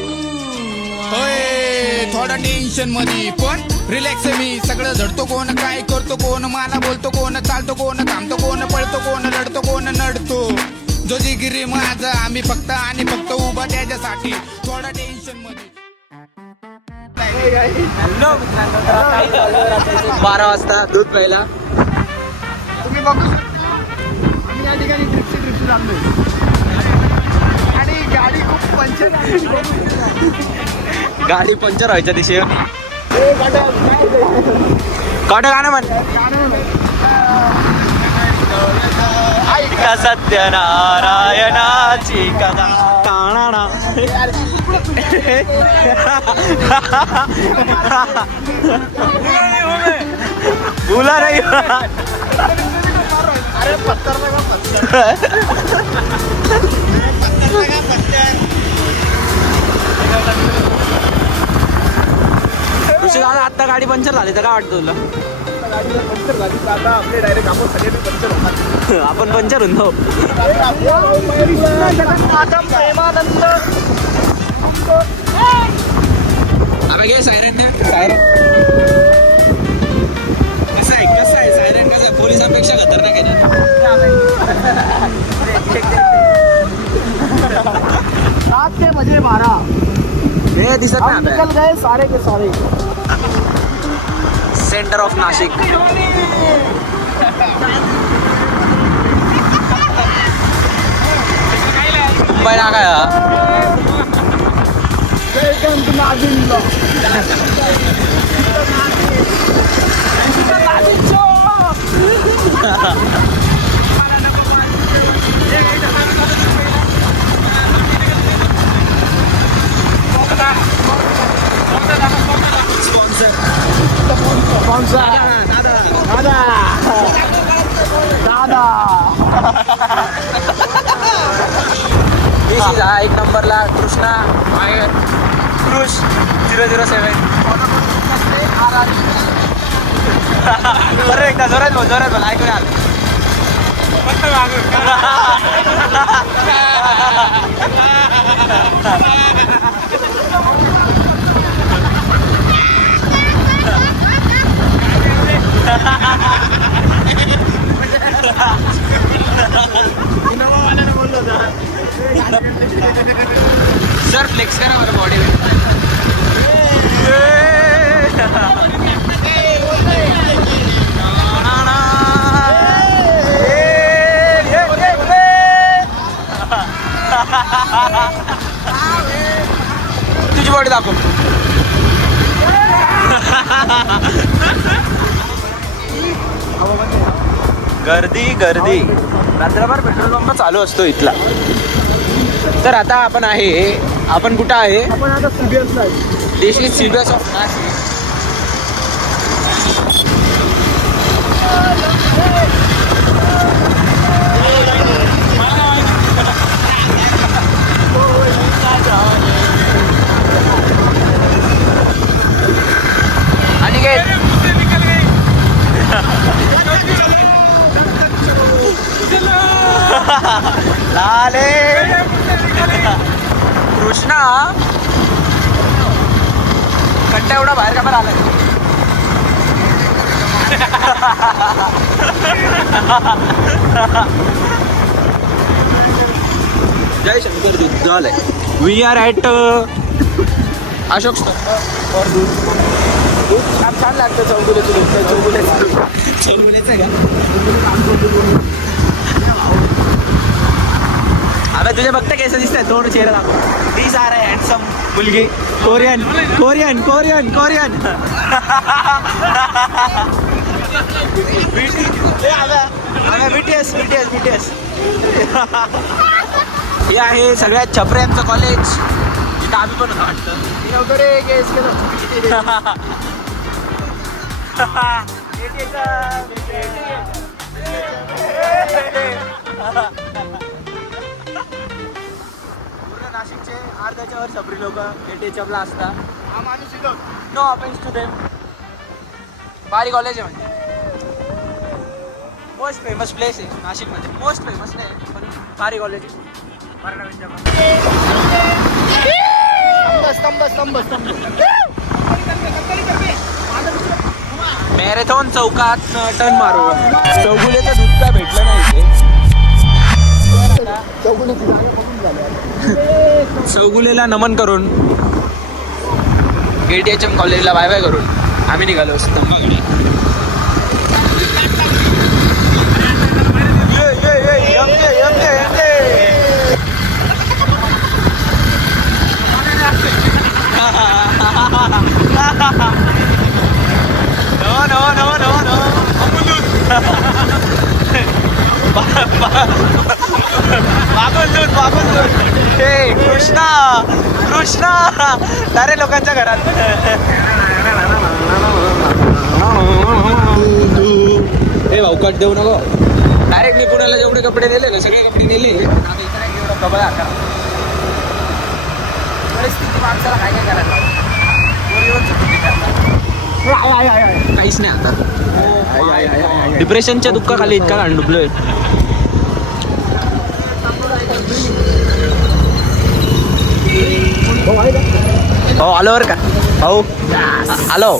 होय थोडा टेन्शन मध्ये पण रिलॅक्स आहे मी. सगळं झडतो कोण, काय करतो कोण, मला बोलतो कोण, चालतो कोण, थांबतो कोण, पळतो कोण, लढतो कोण, नडतो जो जिगिरी माझा. आम्ही फक्त आणि फक्त उभा त्याच्यासाठी. थोडा टेन्शन मध्ये. 12 वाजता दूध प्यायला. तुम्ही बघू आम्ही या ठिकाणी ट्रिपची लागलोय आणि गाडी खूप पंचर गाडी पंचर व्हायच्या दिशे. काढ गाणं म्हण. ऐका सत्यनारायणाची कथा. काणा बोला नाही. अरे पत्तर लगा पत्तर. ऋषी दादा आत्ता गाडी पंचर झाली तर काय वाटतं तुला? गाडी जर पंचर झाली तर आता आपले डायरेक्ट आपण सगळे पंचर होतात. आपण पंचर होतो. प्रेमानंद अबे घे सायरन. सायरन कसं आहे सायरन कसं आहे? पोलिसांपेक्षा खतरनाक आहे ना. 7 ते म्हणजे 12 हे दिसत हम निकल गए सारे के सारे. Centre of Nashik. मुंबई ना काय वेलकम टू नागिन. दादा एक नंबरला कृष्णा आहे. क्रुश 007. बरं एकदा जोरात बोल ऐकून आलं. सर फ्लेक्स करा बरं बॉडी. तुझी बॉडी दाखव. गर्दी रात्रभर पेट्रोल पंप चालू असतो इथला. तर आता आपण कुठं आहे? आपण आता सीबीएसला आहे. दिस इज सीबीएस ऑफ नाशिक. आणि काय लाले कृष्णा कंटा एवढा बाहेर का बरं आलाय? जय शंकर दूध झालंय. वी आर ॲट अशोक स्तंभ. दूध छान लागतं. चौगुल्याचं आहे का? अबे तुझे बघता कैसे दिसतंय? थोडं चेहरा दाखव. दीज आर हँडसम मुलगी. Korean BTS. हे आहे सगळ्यात छपऱ्यांचं कॉलेज. जिथं आम्ही पण होतो वाटतं. रे केस केलं. पूर्ण नाशिकचे अर्ध्याच्या वर छपरी लोक एटीएचएफला असतात. हा माणूस इथं. No offence to them. भारी कॉलेज आहे म्हणजे. मोस्ट फेमस प्लेस आहे नाशिकमध्ये. मोस्ट फेमस नाही पण भारी कॉलेज आहे. मॅरेथॉन चौकात टर्न मारू. चौगुलेचं दूध काय भेटलं नाही इथे. चौगुलेला नमन करून ATHM कॉलेजला बाय बाय करून आम्ही निघालो स्तंभाकडे. कृष्णा कृष्णा अरे लोकांच्या घरात हे भाऊ कट देऊ नको. डायरेक्ट मी पुण्याला जेवढे कपडे नेले ना सगळे कपडे नेले. परिस्थिती माणसाला काय काय करायला काहीच नाही आता. डिप्रेशनच्या दुःखाखाली इतका गांडुबलोय. हो आलो बरं का भाऊ आलो.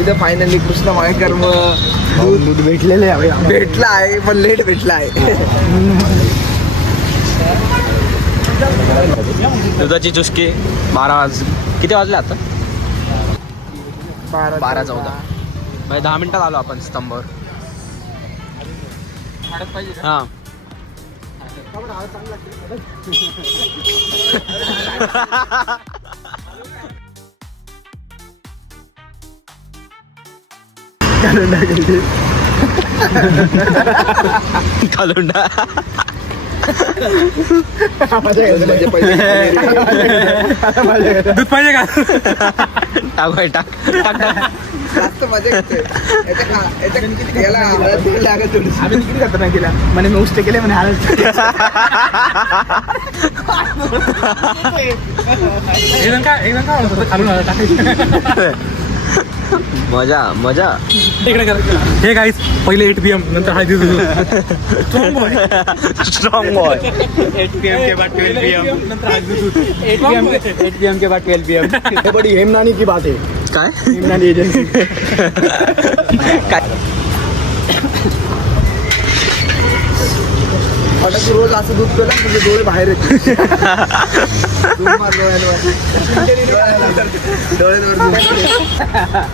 इथे फायनली कृष्ण माळेकर दूध भेटलेले आहे. भेटला आहे पण लेट भेटला आहे. दुधाची चुस्की 12 किती वाजले आता 12:14. 10 मिनिटात आलो आपण स्तंभावर. हां कालुंडा म्हणजे दूध पाहिजे का? टाक भाई टाक टाक टाक. जास्त मजा येते. याला लागत थोडीशी. आम्ही किती खतरनाक केला म्हणे मी उष्ट केले म्हणे एकदम काय म्हणत होतं खालून टाकायचं. मजा मजा. इकडे कर. हे गाईस पहिले 8 PM नंतर हळदी दूध. Strong boy. Strong boy. 8 PM के बाद 12 PM नंतर हळदी दूध. 8 PM के बाद 12 PM. हे बड़ी हेमनानी की बात है. काय हेमनानी एजेंसी. काय आता तू रोज असं दूध पेला तुझे डोळे बाहेर येते.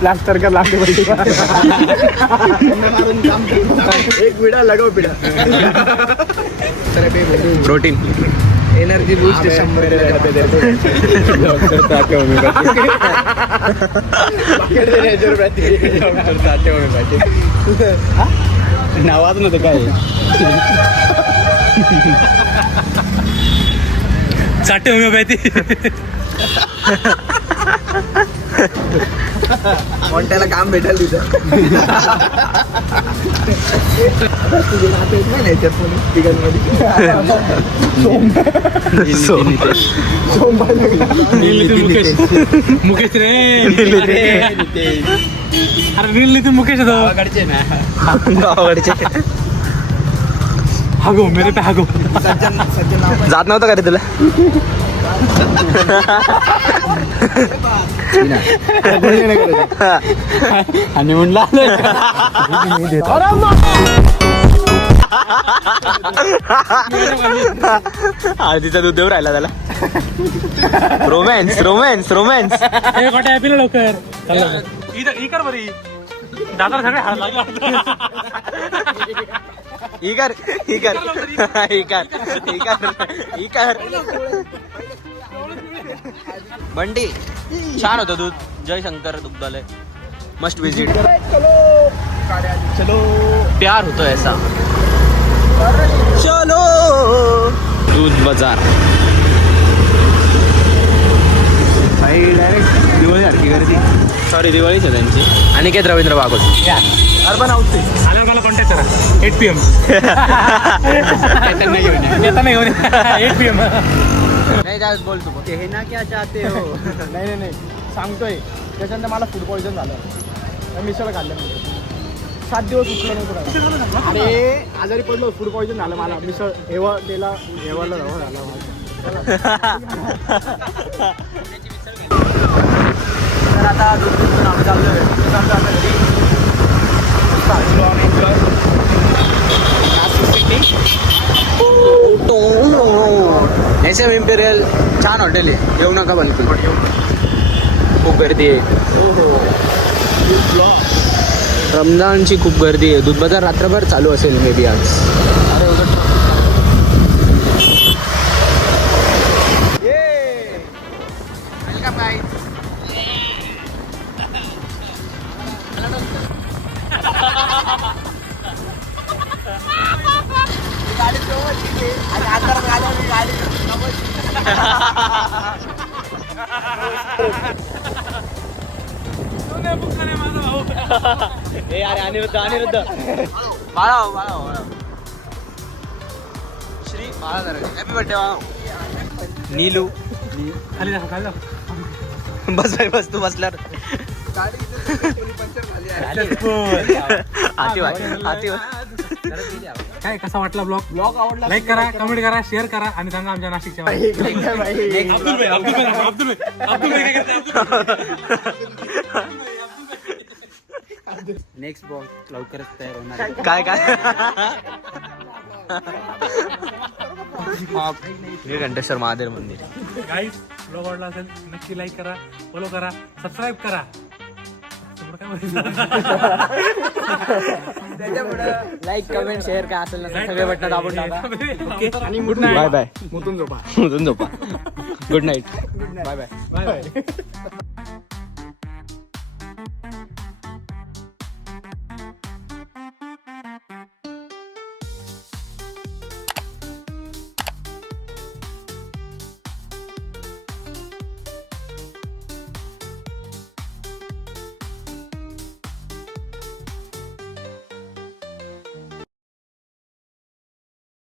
प्लास्टर का लागते एक विडा लगाव पिढा. प्रोटीन एनर्जी बूस्ट 100 नावाच नव्हतं काय. चाटे होमिओपॅथी. त्याला काम भेटेल तिथं. नाही मुकेश रे. अरे रील नितीन मुकेश आहे तो. गावाकडचे हागो मेरे पे हागो. जात नव्हतं का रे तुला. आणि म्हणला हळदीचा दूध देऊ राहिला त्याला. Romance romance romance. हे कोट्या पिलं लवकर. ही कर बरी. दादा सगळे हात लागला. ही कर ही कर ही कर ही कर ही कर. बंटी छान होतं दूध. जयशंकर दुग्धालय मस्ट विजिट. चलो प्यार होतो ऐसा. चलो दूध बाजार. डायरेक्ट दिवाळी सारखी गर्दी. सॉरी दिवाळीच आहे त्यांची. Aniket Ravindra Bagol urban outfit. आल्यावर मला कॉन्टॅक्ट करा. 8 PM येताना घेऊन 8 PM. नाही जास्त बोलतो. कहना क्या चाहते हो. नाही सांगतोय. त्याच्यानंतर मला फूड पॉयझन झालं. मिसळ खाल्लं 7 दिवस उठलं नाही कुठं. अरे आजारी पडलो. फूड पॉयझन झालं मला. मिसळ हेवरला जावं झालं. तर आता दूध आम्ही चाललोय आता घरी. SM इम्पेरियल छान हॉटेल आहे, येऊ नका बिलकुल. खूप गर्दी आहे. रमजानची खूप गर्दी आहे. दूध बाजार रात्रभर चालू असेल मे बी आज. Welcome guys. अनिरुद्ध बाळा श्री बाळा हॅपी बर्थडे नीलू. खाली जा खाली जा. बस भाई बस, तू बसल्यावर काय कसा वाटला ब्लॉग आवडला. लाईक करा, कमेंट करा, शेअर करा आणि सांगा आमच्या नाशिकच्या अब्दुल भाई काय करते? नेक्स्ट बॉक्स लवकरच तयार होणार. काय घंटेश्वर महादेव मंदिर. गाईज ब्लॉग आवडला असेल नक्की लाईक करा, फॉलो करा, सबस्क्राईब करा. लाईक कमेंट शेअर काय असेल ना सगळे बटन दाबून टाका. ओके आणि गुड नाईट. Bye bye. मुतून झोपा. झोपा. Good night. Bye bye. Bye bye.